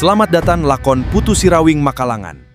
Selamat datang lakon Putu Sirawing Makalangan.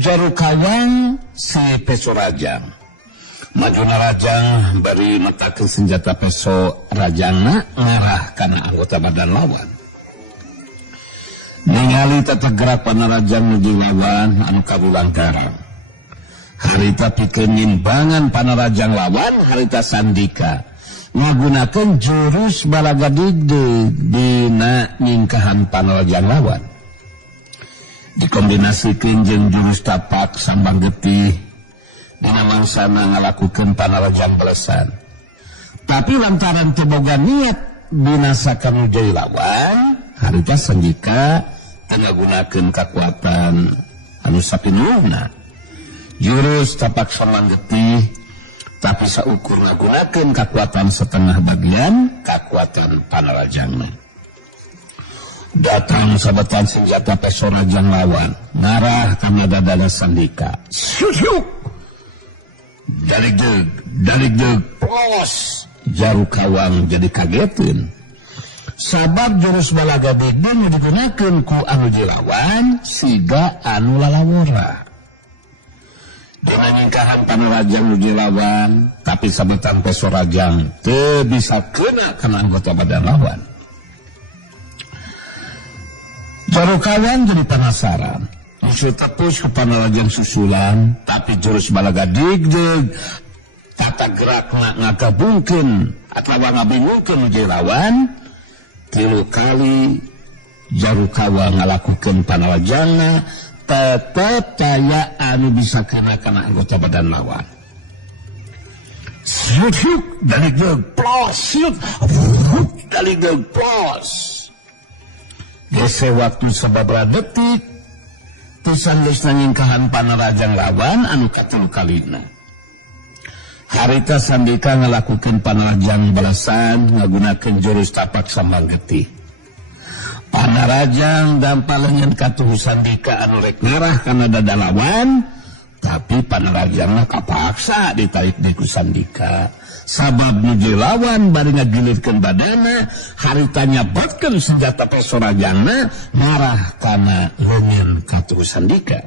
Jarukawang si peso rajang majuna rajang bari matakeun senjata peso rajangna ngarah kana anggota badan lawan ningali tata gerak panarajang nuju lawan anu kabulangkaran harita pikeun nyimbangan panarajang lawan harita sandika ngagunakeun jurus balaga digdeg dina nyingkahan panarajang lawan dikombinasikeun jeung jurus tapak sambang getih dina mangsana ngalakukeun panarajang belesan. Tapi lantaran teu boga niat binasakan nuju lawan, harita sandika teu ngagunakeun kakuatan anu sapinuhna. Jurus tapak sambang getih tapi saukur ngagunakeun kakuatan setengah bagian kakuatan panarajangna. Datang sabetan senjata peso rajang lawan ngarah kana dadana sandika syuk dalig plos Jarukawang jadi kageteun sabab jurus balaga digdeg nu digunakeun ku anu jilawan siga anu lalawora dina nyingkahan panarajang nu jilawan tapi sabetan peso rajang teu bisa keuna kana anggota badan lawan. Jarukawang jadi penasaran. Musuh tepus ke panarajang susulan, tapi jurus balaga digdeg tata gerak ngagabungkeun atawa ngabingungkeun nuju lawan. 3 kali Jarukawang ngalakukeun panarajangna tetep taya anu bisa kena kana anggota badan lawan. Syuk dalig plos syuk dalig plos. Gese waktu sababaraha detik tusan geus nyingkahan panarajang lawan anu katelu kalina. Harita sandika ngalakukeun panarajang balasan ngagunakeun jurus tapak sambang getih. Panarajang dampaleungeun katuhu sandika anu rek ngarah kana dada lawan, tapi panarajangna kapaksa ditarik ku sandika. Sabab nuju lawan bari ngagilirkeun badana harita nyabatkeun senjata peso rajangna marah kana leungeun katuhu sandika.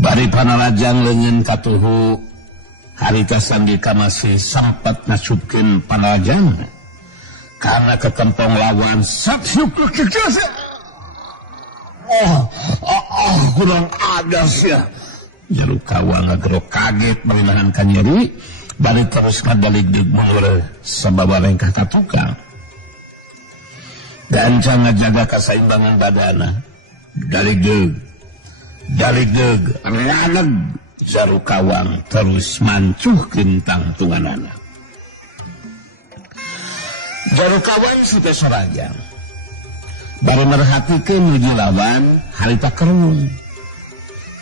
Bari panarajang leungeun katuhu harita sandika masih sempat ngasupkeun panarajangna karena kekempong lawan sakyuk kurang adas ya. Jarukawang ngagerok kaget melinangan kanyeri bari terus ngadaligdeg mundur sababarengkah ka tukang dan ngajaga kasaimbangan badana daligdeg raneg Jarukawang terus mancuhkeun tangtunganana. Jarukawang si peso rajang bari merhatikeun nuju lawan harita kerung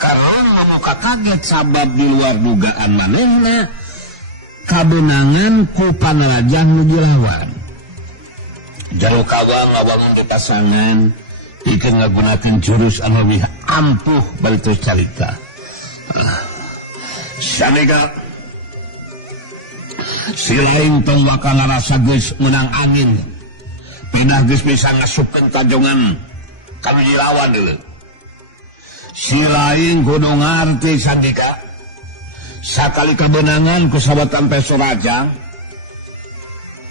karena muka kaget sabab di luar dugaan manehna kabenangan ku panarajang nuju lawan. Jarukawang ngawangun di pasangan ikeun ngagunakeun jurus anu leuwih ampuh bari tos carita. Sandika si lain tong wakal rasa geus menang angin. Pindah geus bisa ngasupkeun tajongan ka nuju lawan deuleu. Si lain kudu ngarti sandika sakali kebenangan ku sabatan peso rajang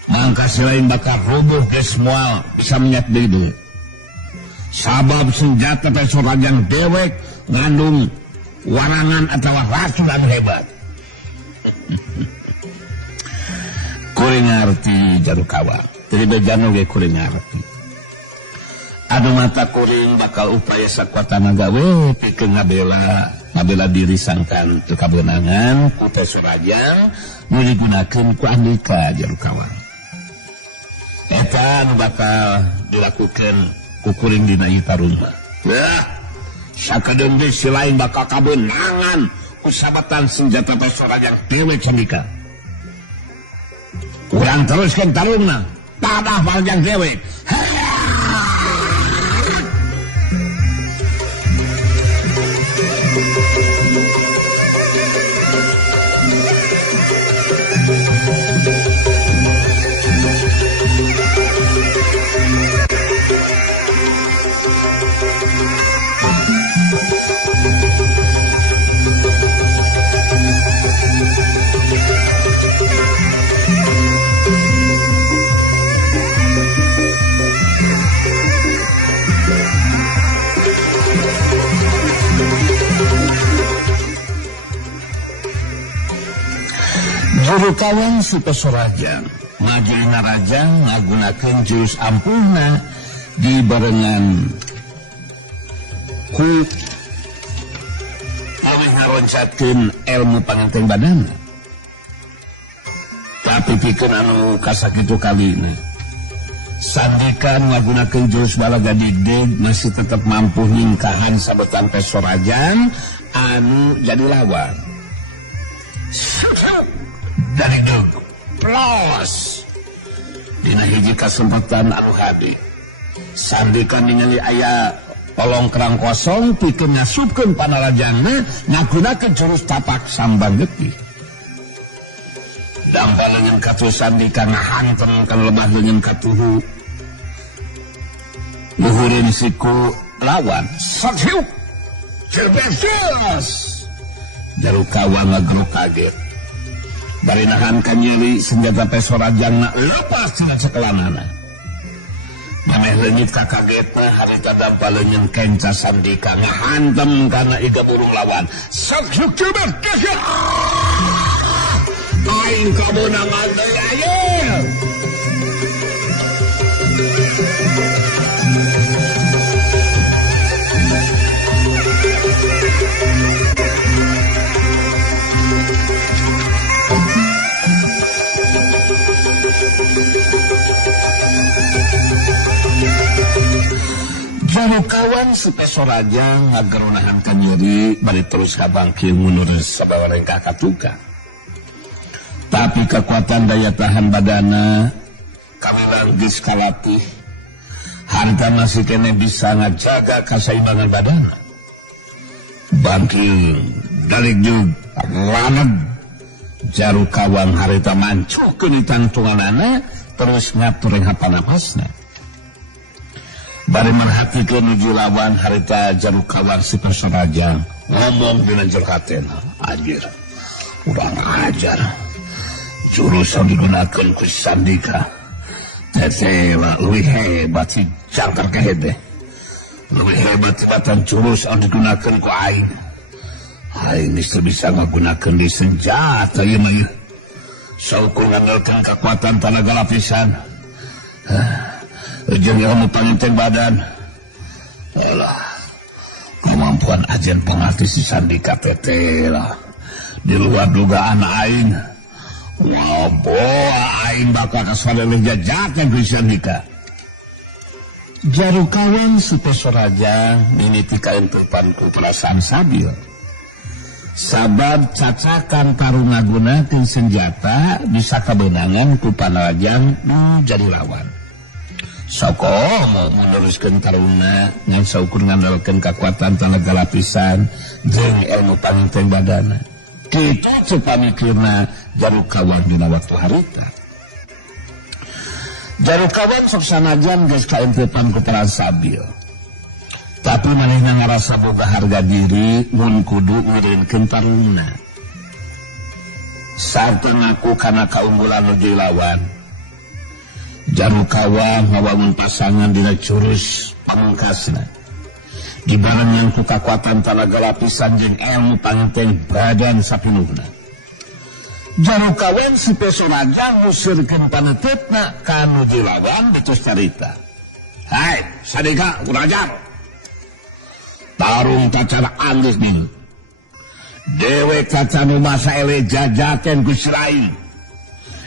mangka si lain bakal rubuh geus moal bisa menyat deui sabab senjata peso rajang dewek ngandung warangan atau racun anu hebat. kuring ngarti Jarukawang. Jadi bejano ge kuring ngarti. Anu mata kuring bakal upaya sakuat tenaga we pikeun ngabela diri sangkan teu kabeunangan ku Teh Surajang nu digunakeun ku Andika Jarukawang. Eta anu bakal dilakukeun ku kuring dina ieu taruna. Yah, sakadeung ge si lain bakal kabeunangan ku sabatan senjata Teh Surajang dewe Candika. Urang teruskeun tarungna, tadah Baljang dewe. Jarukawang si Teh Surajang ngajaina Rajang ngagunakeun jurus ampuhna dibarengan ku leuwih ngaroncatkeun ilmu panganten badanna. Tapi pikeun anu kasakitu kalina Sandika ngagunakeun jurus balaga digdig masih tetap mampu ningkahan sabetan Teh Surajang anu jadi lawan. Dari dulu plus dina hiji kesempatan anu hadi Sandika ningali aya polong kerang kosong pikeun ngasupkeun panarajangna ngagunakeun jurus tapak sambang getih. Dampa leungeun katu Sandika ngahanten kan lemah leungeun katuhu luhureun siku lawan sakieu cerbeus Jarukawang ngageru kaget. Bari nahan ka nyeri senjata Teh Surajangna lepas tina cekelanana. Maneh leungit kakagetna harita dampa leungeun kenca Sandika ngahantem kana iga burung lawan. Sakyuk ceber kesya. Aing kabeunangan deui aya. Jarukawang si Teh Surajang ngagerunahan ka nyeri bari terus kabangkieu mundur sabawaring kakatuka. Tapi kekuatan daya tahan badana kawilang geus kalatih harta masih kene bisa ngajaga kasaimbangan badana. Bangkieu dalig laneg Jarukawang harita mancukeun tantunganana terus ngatur hapanapasna. Bari merhatikeun nuju lawan harita Jarukawang si Teh Surajang ngomong dina jero hatena, anjir urang ajar jurus yang digunakeun ku Sandika teh leuwih hebat si jangkar kahede, leuwih hebat tibatan jurus yang digunakeun ku aing. Aing geus bisa ngagunakeun di senjata ieu mah ieu saukur ngandalkeun kekuatan tenaga lapisan. Jeung ilmu panginten badan. Alah, kemampuan ajen pengarti si Sandika teh lah di luar dugaan aing. Boa aing bakal kasadeureun jajakan ku Sandika. Jarukawang si Teh Surajang mimiti kaentupan ku perasaan sabil. Sabab cacakan tarung ngagunakeun senjata bisa kabeunangan ku panarajang nu jadi lawan. Soko mau meneruskan taruna ngan saukur ngandalkeun kekuatan tenaga lapisan jeung ilmu panginten badana. Kitu ceuk pamikirna Jarukawang dina waktu harita. Jarukawang sok sanajan geus kaentepan ku peran sabil. Tapi manehna ngarasa boga harga diri mun kudu ngirinkeun taruna. Sarta ngaku kana kaunggulan nuju lawan. Jarukawang ngawangun pasangan dina jurus pamungkasna. Dibarengan ku kakuatan tenaga lapisan jeung ilmu panginten badan sapinuhna. Jarukawan si Pesuraja ngusirkeun paneutupna ka anu dilawan betus carita. Hai, sadika kurajar. Tarung tacara anggeus nih. Dewek kacanu masa ele jajaken ku si lain.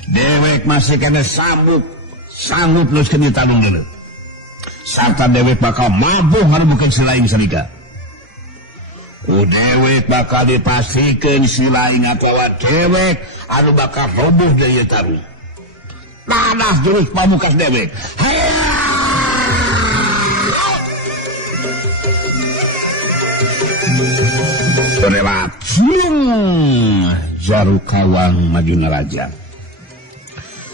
Dewek masih kena sanggup nuskeun ditanung geuleuh. Sarta dewek bakal mabuh ngaremukeun si lain sadika. Ku dewek bakal dipastikeun si lain atawa dewek anu bakal roboh dari tarung. Nanas jurus pamukas dewek. Berelak Jarukawang Majuna Raja.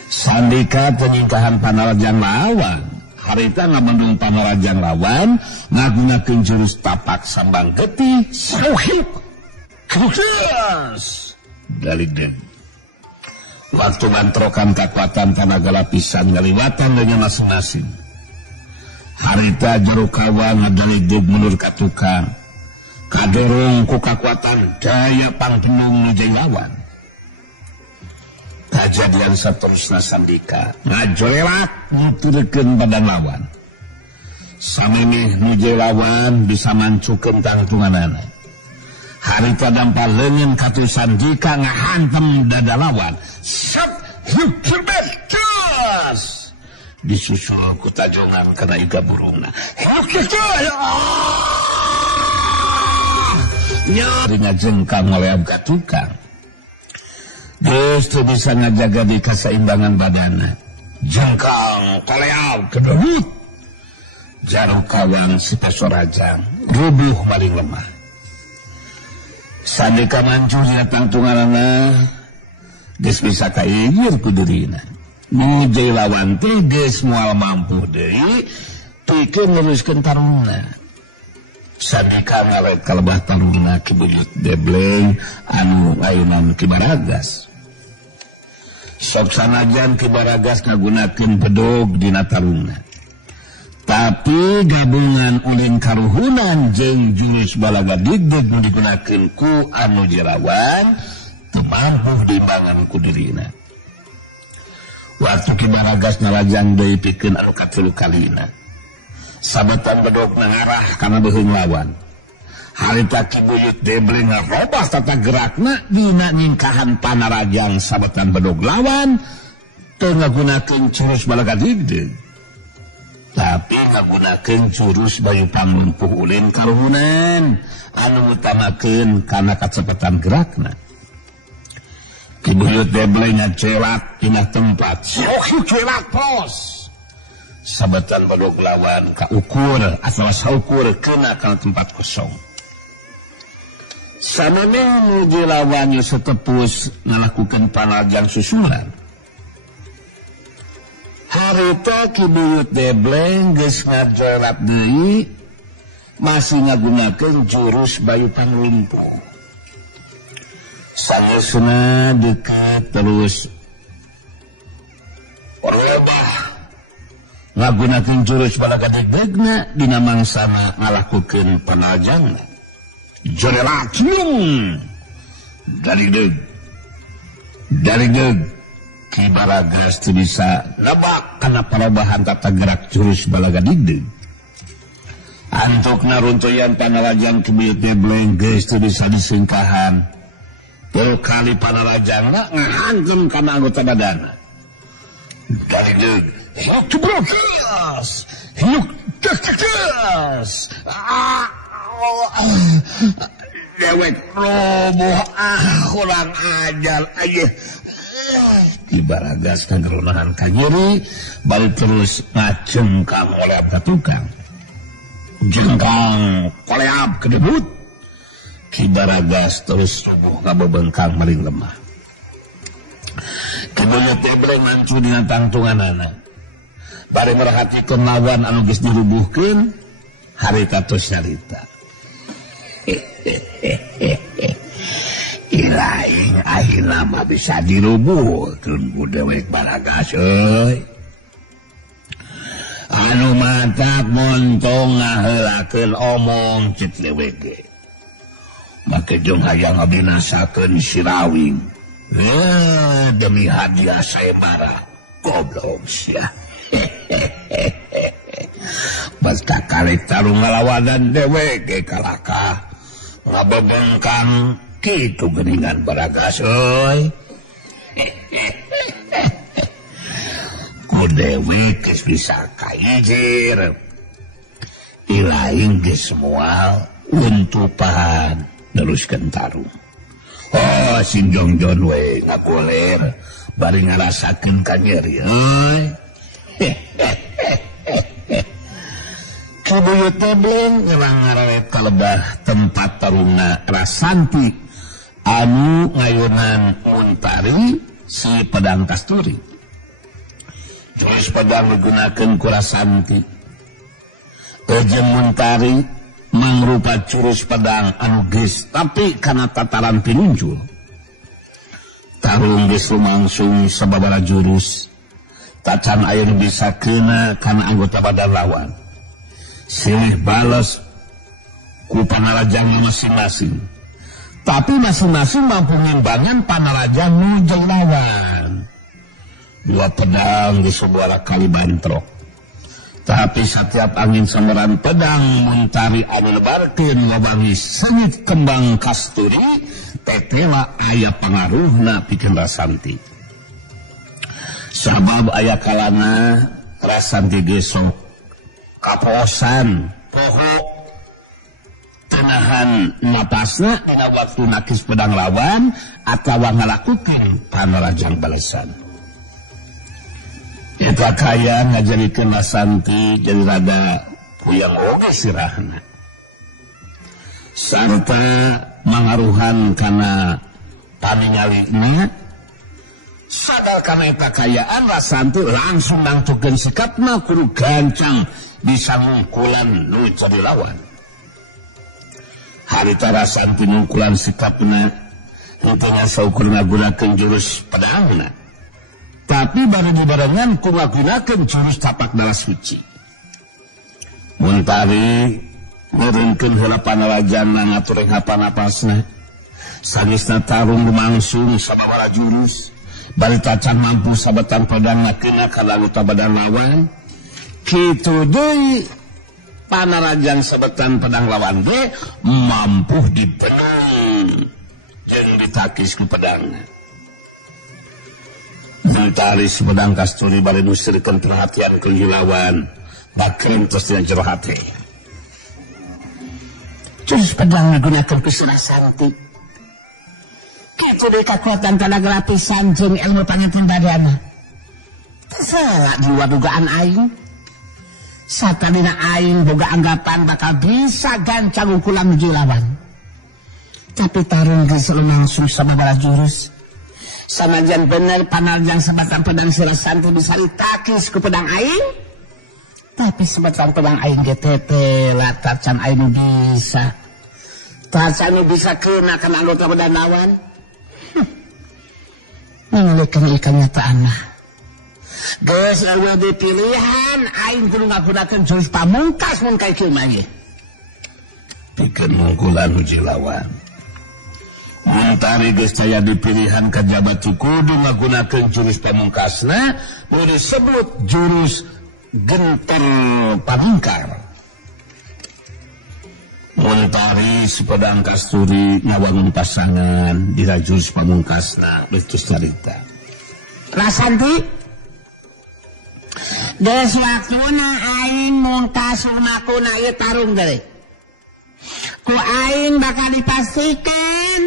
Sandika penyingkahan Panarajang lawan. Harita ngabendung Panarajang lawan ngagunakeun jurus tapak sambang geti sauhip keras daligdeun. Waktu mantrokan kekuatan tenaga lapisan ngaliwatan dengan masing-masing. Harita Jarukawang ngadaligdeun mundur ka tukang. Kadorong ku kekuatan daya pangpenung Jai lawan. Kejadian saterusna sandika ngajoelak nuturkeun badan lawan. Samemeh nu Jai lawan bisa mancukeun tangtunganana. Harita dampal leungeun katu sandika ngahantem dada lawan. Sep hukirbetus. Disusul ku tajongan kana iga burungna. Nyarinya jengkang oleh abga tukang. Justru bisa ngajaga di keseimbangan badannya. Jengkang, koleau, kedebut. Jarukawang si Pesurajang rubuh maling lemah. Sandika mancung dina tangtunganana geus bisa kaigir ku dirina. Nu Jai lawan teh geus moal mampu deui pikeun neruskeun tarungna. Sandika ngalet kalebah tarungna Ki Buyut Debleng anu ayunan Ki Baragas. Sok sanajan Ki Baragas ngagunakeun pedog dina tarungna. Tapi gabungan ulin karuhunan jeung jurus balaga digdeg nu digunakeun ku anu jerawan teu mampu diimbangan ku dirina. Waktu Ki Baragas nalajang deui pikeun anu katilu kalina. Sabetan bedogna ngarah kana beuheung lawan. Harita Ki Buyut Debleng ngarobah tata gerakna dina nyingkahan Panarajang sabetan bedog lawan teu ngagunakeun jurus balaga digdeg. Tapi ngagunakeun jurus bayu pamlempuh ulin karuhunan anu ngutamakeun kana kacepetan gerakna. Ki Buyut Debleng ngacelak dina tempat. Sok celak pos. Sabetan bedog lawan ka ukur atau saukur kena kana tempat kosong. Samemeh nuju lawan yu setepus ngalakukeun Panarajang susulan. Harita Ki Buyut Debleng geus ngajoelap deui masih ngagunakeun jurus bayu panglumpuh. Sageusna deukeut terus orobah ngagunakeun jurus balaga digdegna dina mangsana ngalakukeun Panarajangna. Jorelacium daligdeug Ki Baragas teu bisa nebak kana parobahan tata gerak jurus balaga digdeg. Antukna runtuyan Panarajang Ki Buyut Debleng geus teu bisa disingkahan. Teu kali Panarajangna ngahantem kana anggota badanna. Daligdeug hiuk cebrokes, hiuk cekes. Dewek roboh kurang ajar aja. Ki Baragas kageronahan ka nyeri balik terus ngacengkang oleh abga tukang. Jengkang koleab kedebut. Ki Baragas terus rubuh ngabebengkang maling lemah. Ki Buyut Debleng mancu dina tangtunganana. Bari merhatikeun lawan anu geus dirubuhkeun harita tos nyarita. Ilaing ayeuna mah bisa dirubuhkeun ku dewek Baragas euy. Anu mantap montong ngaheulakeun omong cek dewek ge. Make jeung hayang ngabinasakeun si Rawing. Demi hadiah sayembara goblok sia. Basta kali tarung ngalawanan dewe ge kalaka ngabebengkang kitu geuningan baragas euy. Ku dewe geus bisa kaijir. Ilaing geus moal untupan neruskeun tarung. Oh, si Jongjon we ngakuler bari ngarasakeun ka nyeri euy. Kabuyut tebleng ngarang-ngarawet kalebah tempat tarungna Rasanti anu ngayunan Muntari si Pedang Kasturi. Terus pedang digunakeun ku Rasanti. Jeung Muntari mangrupa curus pedang anu geus tapi kana tataran pinunjul. Tarung geus lumangsung sababaraha jurus. Tacan aya nu bisa keuna kana anggota badan lawan. Silih balas ku panarajang masing-masing. Tapi masing-masing mampu ngimbangan panarajang nu jeung lawan. Dua pedang di sebuah kali bantrok. Tapi setiap angin sambaran pedang Muntari anu nebarkeun ngabangi sengit kembang kasturi tetela aya pangaruhna pikeun Rasanti. Sabab aya kalana Rasanti gesok kaposan poho tenahan napasna dina waktu nakis pedang lawan atawa ngalakukeun panarajang balesan. Eta kaya ngajarikeun Rasanti jadi rada puyang oge sirahna. Sarta mangaruhan kana paningalina sadar kana eta kayaan Rasanti langsung nangtukeun sikapna kudu gancang bisa ngungkulan nu jadi lawan. Harita Rasanti ngungkulan sikapna henteu saukur ngagunakeun jurus pedangna. Tapi baru dibarengan ku ngagunakeun jurus tapak darah suci. Muntari ngereunkeun heula panarajanna ngatureng hapanapasna. Sanesna tarung lumangsung sababaraha jurus. Bari tacan mampu sabetan pedangna keuna kana anggota badan lawan. Kitu deui panarajang sabetan pedang lawan ge mampu dibenung jeung ditakis ku pedangna. Muntari si Pedang Kasturi bari nusirkeun perhatian ku lawan bakreun tos dina jero hate. Terus pedang digunakeun ku Rasanti. Kitu deui kakuatan tenaga lapisan jeung ilmu pangitembadana. Salah di dugaan aing. Satadina aing boga anggapan bakal bisa gancang ungkulan nuju lawan. Tapi tarung geus lumangsung sababaraha jurus. Sanajan bener panarjang sebatang pedang si Rasanti bisa ditakis ku pedang aing. Tapi sebatang pedang aing ge tetela tacan aing bisa. Tacan bisa keuna kana anggota badan lawan. Ninggalikeun ikan nyataanna. Geus aya di pilihan aing kudu ngagunakeun jurus pamungkas mun kai kieu mah ge. Pikeun ngungkulan nuju lawan. Muntari geus aya di pilihan kajabat kudu ngagunakeun jurus pamungkasna nu disebut jurus genter pamungkar. Muntari si Pedang Kasturi ngawangun pasangan dina jurus pamungkasna betus carita. Rasanti geus waktuna aing mungkas lumakuna ieu tarung deui. Ku aing bakal dipastikeun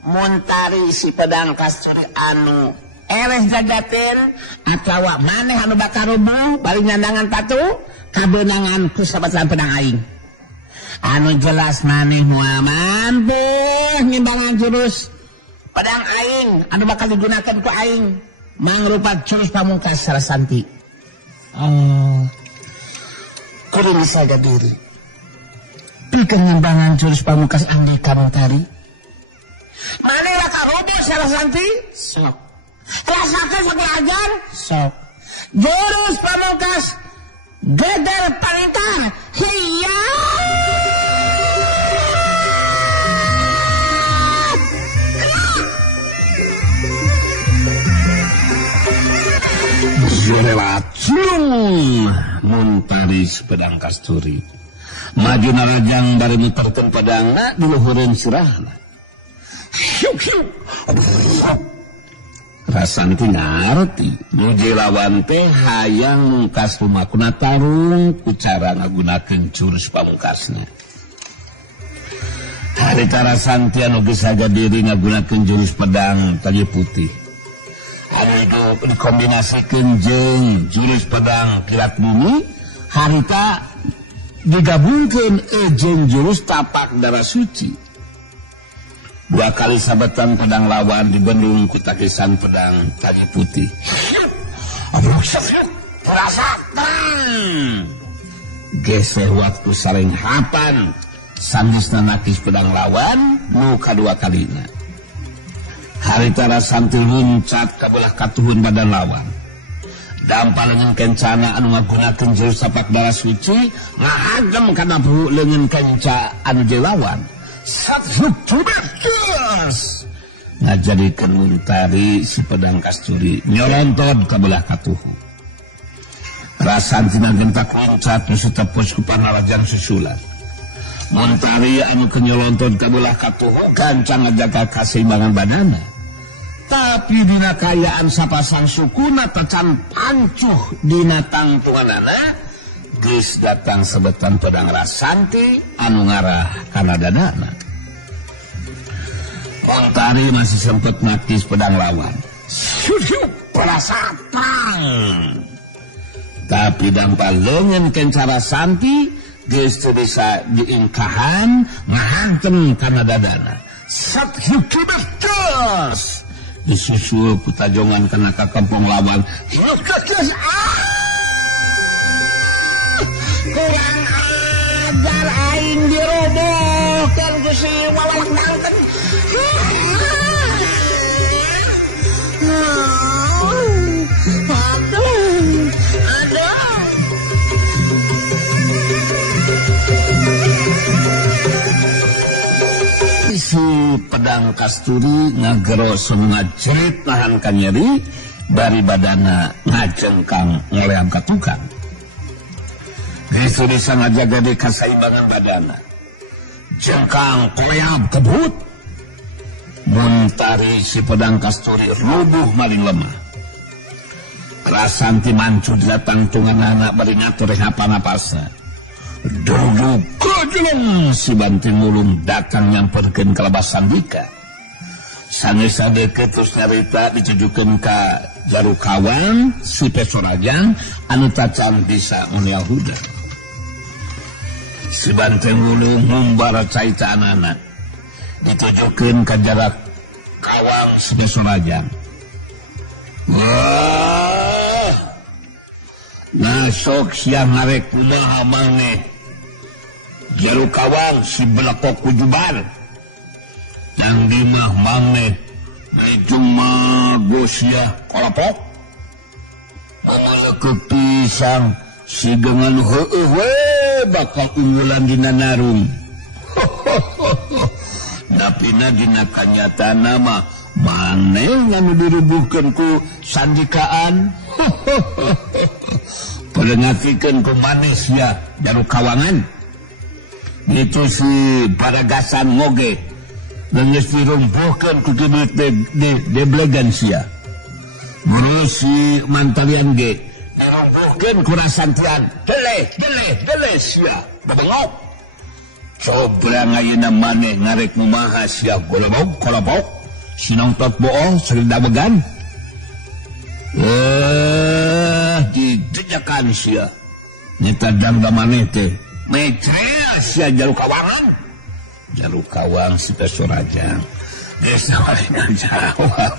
Muntari si Pedang Kasturi anu eres jajatin atawa maneh anu bakal rubuh bari nyandangan patu kabeunangan ku sabatan pedang aing. Anu jelas maneh moal mampu ngimbangan jurus pedang aing anu bakal digunakeun ku aing mangrupa jurus pamungkas Rasanti. Kudu misalga diri pikeun ngimbangan jurus pamungkas Andika Muntari. Manehlah karubuh si Rasanti? Sok. Rasakeun sakulajar? Sok. Jurus pamungkas Geder Parintah. Hiya. Muntari pedang kasturi maju narajang bari muterkeun pedangna di luhureun sirahna. Rasanti ngarti nuju lawan teh hayang mungkas lumakuna tarung ku cara ngagunakeun jurus pamungkasna. Harita Rasanti anu geus haga diri ngagunakeun jurus pedang tali putih. Anu dikombinasikeun jeung jurus pedang kilat bumi, harita digabungkeun jeung jurus tapak darah suci. 2 kali sabetan pedang lawan dibendung ku takisan pedang tali putih. Geseh waktu saling hapan sanggeusna nakis pedang lawan nu kadua kalina. Harita Rasanti luncat ka belah katuhun badan lawan. Dampal leungeun kencana anu ngagunakeun jurus tapak darah suci ngahagem kana leungeun kenca anu jeung lawan. Ngajadikeun Muntari si pedang kasturi nyolontot ka belah katuhu. Rasanti gentak loncat nusu tepos ku panalajang susulan. Muntari anu kenyolontot ka belah katuhu gancang ngajaga kaseimbangan badanna. Tapi dina kayaan sapasang sukuna tecan pancuh dina tangtunganana geus datang sebetan pedang Rasanti anu ngarah kana dadana. Muntari masih sempat nakis pedang lawan. Perasaan. Tapi dampal leungeun kenca Rasanti geus teu bisa diingkahan ngahantem kana dadana. Sathyukibekes disusul ku tajongan kana ka kampung lawan. Kurang ajar aing dirobohkeun ku si walak dangkeun. Si pedang kasturi ngageros ngajerit nahan ka nyeri bari badana ngajengkang ngoleam ka tukang. Geus bisa ngajaga di kasaimbangan badana. Jengkang koleam kebut. Muntari si pedang kasturi rubuh maling lemah. Rasanti mancu di tangtungan anak bari ngatur apa-napasa. Duduk kejeleng si banting mulung datang nyamperkeun ka lebas sandika. Sanes sadeukeut terus nyarita ditujukeun ka Jarukawang si Pesorajang anu tacan bisa unial huda. Si banting mulung ngumbara caita anak ditujukeun ka Jarukawang si Pesorajang. Wah, nasok siang ngarek kumaha maneh Jarukawang si belakok kujubar yang dimah maneh ngejung magosya kolapok mengalekuk pisang si dengan heueuh bakal unggulan dina narung. Napina dina kanyatana mah maneh nganu dirubuhkeun ku sandikaan. Pelengafikeun ku maneh sia Jarukawangan. Itu si Baragasan ngoge geus dirumpuhkeun ku kibit deblegan sia. Terus si Mantalian ge dirumpuhkeun ku Rasantian. Deleh sia babengok. Coba ngayeuna maneh ngarek kumaha sia kolabok sinongtot boong sering dabegan. Dijejakan sia nyata dangda maneh teh Metrea sia Jarukawangan. Jarukawang si Pesorajang geus sawarina jawab.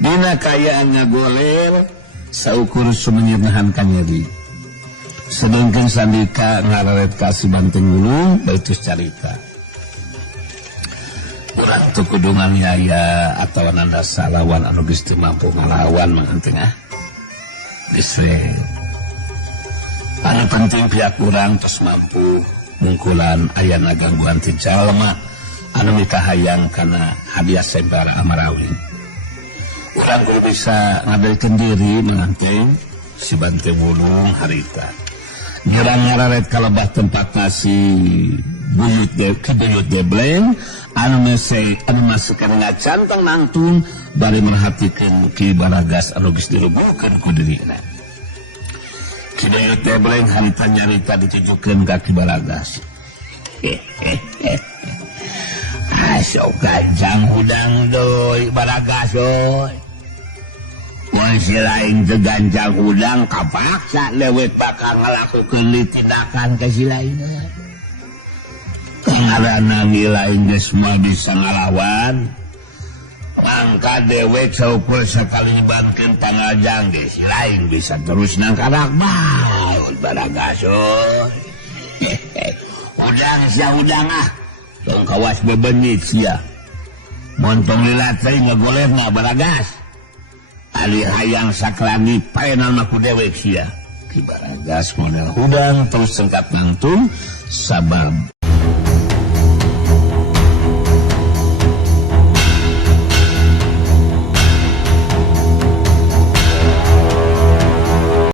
Dina kayaan ngagoler saukur sumenyernahan ka nyeri. Sedengkeun sandika ngararet ka si Banting Mulung beutus carita. Urang teu kudu nganiaya atawa nanda salawan anu geus teu mampu ngalawan manganting geus we. Anu penting pihak urang tos mampu mungkulan ayana gangguan ti jalma anu mikahayang kana hadiah sembara Amarawing. Urang kudu bisa ngadelkeun diri menganting si Bante Wulung harita nyerang-nyararet kalebah tempat nasi buyut Gebleng anu masih karena cantong nangtung bari merhatikan Ki Baragas anu geus dirubuhkeun ku dirina. Ki Buyut Gebleng harita nyarita ditujukeun ka Ki Baragas. Asok ganjang udang doi Baragas doi. Wan si lain teu ganjang udang kapaksa lewet bakal ngalakukeun tindakan ka si lain. Karena lain geus mah bisa ngalawan. Mangka dewek saukur sekali nyebankeun tangaljang ge si lain bisa terus nangkarak bae Baragas doi. Udang sia udang ah. Tong kawas bebenit sia. Montong lilat teh ngagolehna Baragas. Ali hayang saklami paenan mah ku dewek sia. Ki Baragas model udang terus sengkat nangtung sabab